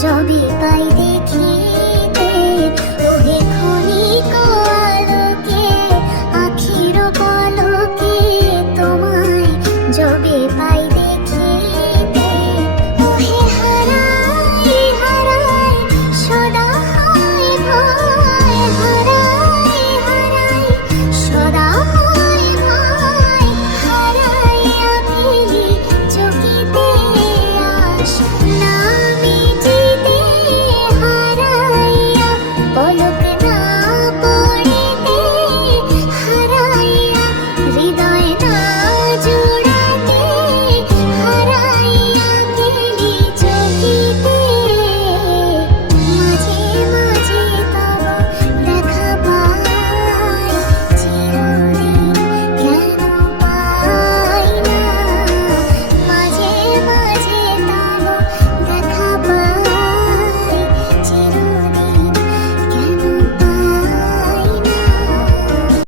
যবে পাই দেখিতে ওহে ক্ষণিক আলোকে আখির পলকে তোমায় যবে পাই